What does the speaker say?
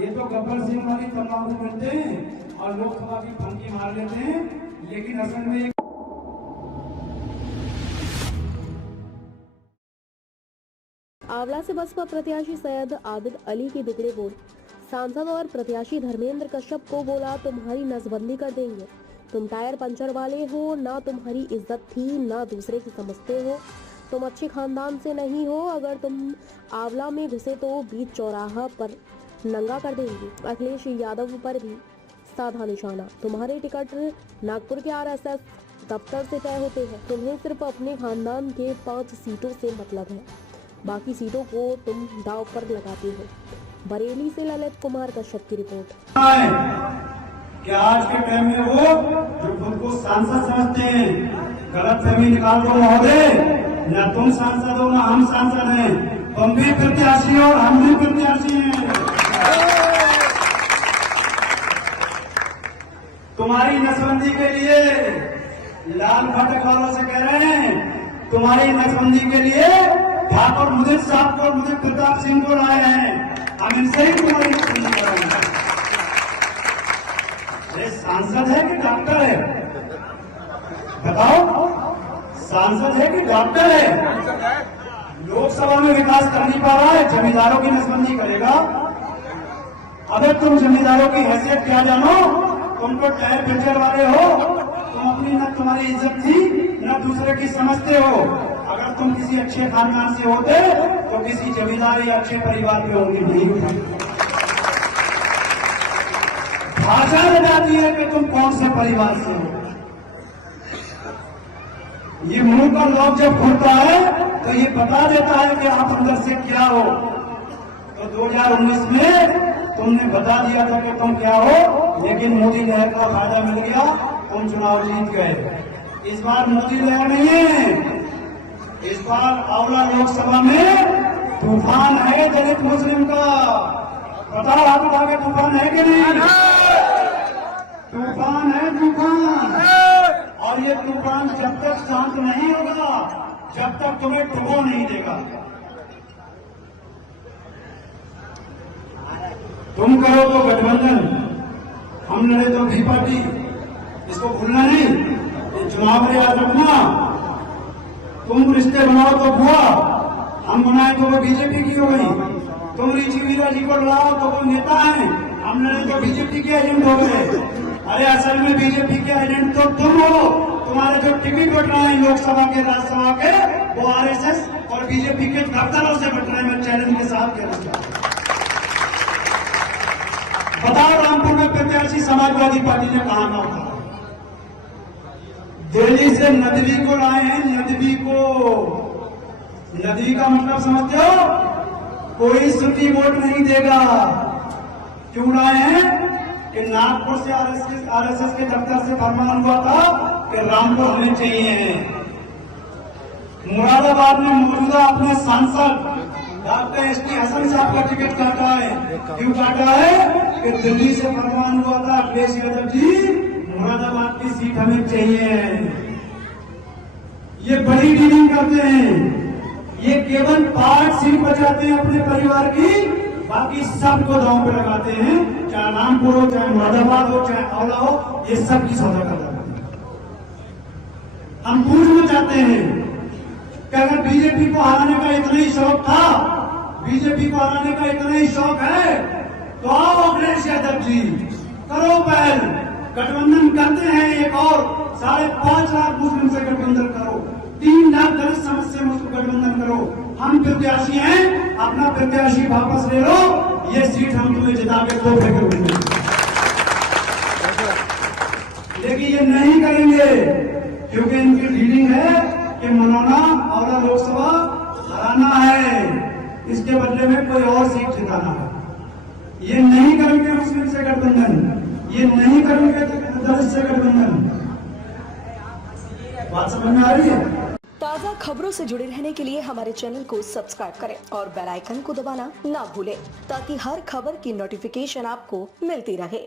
ये तो गब्बर सिंह वाली तंबाकू बनते हैं और लोकसभा की फंकी मार लेते हैं, लेकिन असल में आंवला से बसपा प्रत्याशी सैयद आबिद अली के बिगड़े बोल। सांसद और प्रत्याशी धर्मेंद्र कश्यप को बोला, तुम्हारी नसबंदी कर देंगे। तुम टायर पंचर वाले हो, ना तुम्हारी इज्जत थी ना दूसरे की समझते हो। तुम अच्छे खानदान से नहीं हो, अगर तुम आंवला में घुसे तो बीच चौराहा पर नंगा कर देंगे। अखिलेश यादव पर भी साधा निशाना। तुम्हारे टिकट नागपुर के आरएसएस दफ्तर से तय होते हैं। तुम्हें सिर्फ अपने खानदान के 5 सीटों से मतलब है, बाकी सीटों को तुम दांव पर लगाते हो। बरेली से ललित कुमार कश्यप की रिपोर्ट। क्या आज के टाइम में वो जो खुद को सांसद समझते हैं, गलत फहमी निकाल दो महोदय, न तुम सांसद हो न हम सांसद हैं। तुम भी प्रत्याशी और हम भी प्रत्याशी हैं। तुम्हारी नसबंदी के लिए लाल फाटक वालों से कह रहे हैं, तुम्हारी नसबंदी के लिए ठाकुर मुदित साहब को, मुदित प्रताप सिंह को लाए हैं। हम इनसे ही तुम्हारी नसबंदी कर रहे हैं। ये सांसद है कि डॉक्टर है? बताओ, सांसद है कि डॉक्टर है? लोकसभा में विकास कर नहीं पा रहा है, जमींदारों की नसबंदी करेगा। अगर तुम जमींदारों की हैसियत क्या जानो, तुम तो टायर पंचर वाले हो। तुम अपनी न तुम्हारी इज्जत थी न दूसरे की समझते हो। अगर तुम किसी अच्छे खानदान से होते तो किसी जमींदार या अच्छे परिवार में होंगे नहीं। भाषा बताती है कि तुम कौन से परिवार से हो। ये मुंह का लॉक जब खुलता है तो ये बता देता है कि आप अंदर से क्या हो। तो 2019 में तुमने बता दिया था कि तुम क्या हो, लेकिन मोदी लहर का फायदा मिल गया, तुम चुनाव जीत गए। इस बार मोदी लहर नहीं है, इस बार आंवला लोकसभा में तूफान है दलित मुस्लिम का। बताओ हाथ उठा के, तूफान है कि नहीं? तूफान है, तूफान। और ये तूफान जब तक शांत नहीं होगा, जब तक तुम्हें डुबो नहीं देगा। तुम करो तो गठबंधन, हम लड़े तो भी पार्टी। इसको भूलना नहीं, ये चुनाव में याद रखना। तुम रिश्ते बनाओ तो बुआ, हम बनाए तो वो बीजेपी की हो गई। तुम ऋषि वीरा जी को लड़ाओ तो वो नेता है, हम लड़े तो बीजेपी के एजेंट हो गए। अरे असल में बीजेपी के एजेंट तो तुम हो। तुम्हारे जो टिकट बट रहे हैं लोकसभा के, राज्यसभा के, वो आरएसएस और बीजेपी के दफ्तरों से बट रहे हैं। मैं चैलेंज के साथ कह रहा हूं, बताओ रामपुर में प्रत्याशी समाजवादी पार्टी ने कहा ना था? दिल्ली से नदवी को लाए हैं, नदवी को। नदवी का मतलब समझते हो? कोई सुन्नी वोट नहीं देगा। क्यों लाए हैं? कि नागपुर से आरएसएस के दफ्तर से फरमान हुआ था कि रामपुर होने चाहिए। मुरादाबाद में मौजूदा अपने सांसद डॉक्टर एसटी हसन साहब का टिकट काटा है। क्यों काटा है? कि दिल्ली से फरमान हुआ था, अखिलेश यादव जी मुरादाबाद की सीट हमें चाहिए। ये बड़ी डीलिंग करते हैं। ये केवल 5 सीट बचाते हैं अपने परिवार की, बाकी सबको दांव पे लगाते हैं। चाहे रामपुर हो, चाहे मुरादाबाद हो, चाहे आंवला हो, ये सब की सौदा करते हैं। हम पूछना चाहते हैं कि अगर बीजेपी को हराने का इतना ही शौक था, बीजेपी को हराने का इतना ही शौक है, तो आओ अखिलेश यादव जी, करो पहल, गठबंधन करते हैं। एक और 5.5 लाख मुस्लिम से गठबंधन करो, 3 लाख दलित समाज से गठबंधन करो। हम प्रत्याशी हैं, अपना प्रत्याशी वापस ले लो। ये सीट हम तुम्हें जिता के तोहफे करेंगे। लेकिन ये नहीं करेंगे क्योंकि इनकी डीलिंग है कि मनोना आंवला लोकसभा हराना है, इसके बदले में कोई और सीट जिताना है। ये नहीं करेंगे मुस्लिम से गठबंधन, ये नहीं करेंगे दलित से गठबंधन। बात समझ में आ रही है? ताज़ा खबरों से जुड़े रहने के लिए हमारे चैनल को सब्सक्राइब करें और बेल आइकन को दबाना ना भूलें, ताकि हर खबर की नोटिफिकेशन आपको मिलती रहे।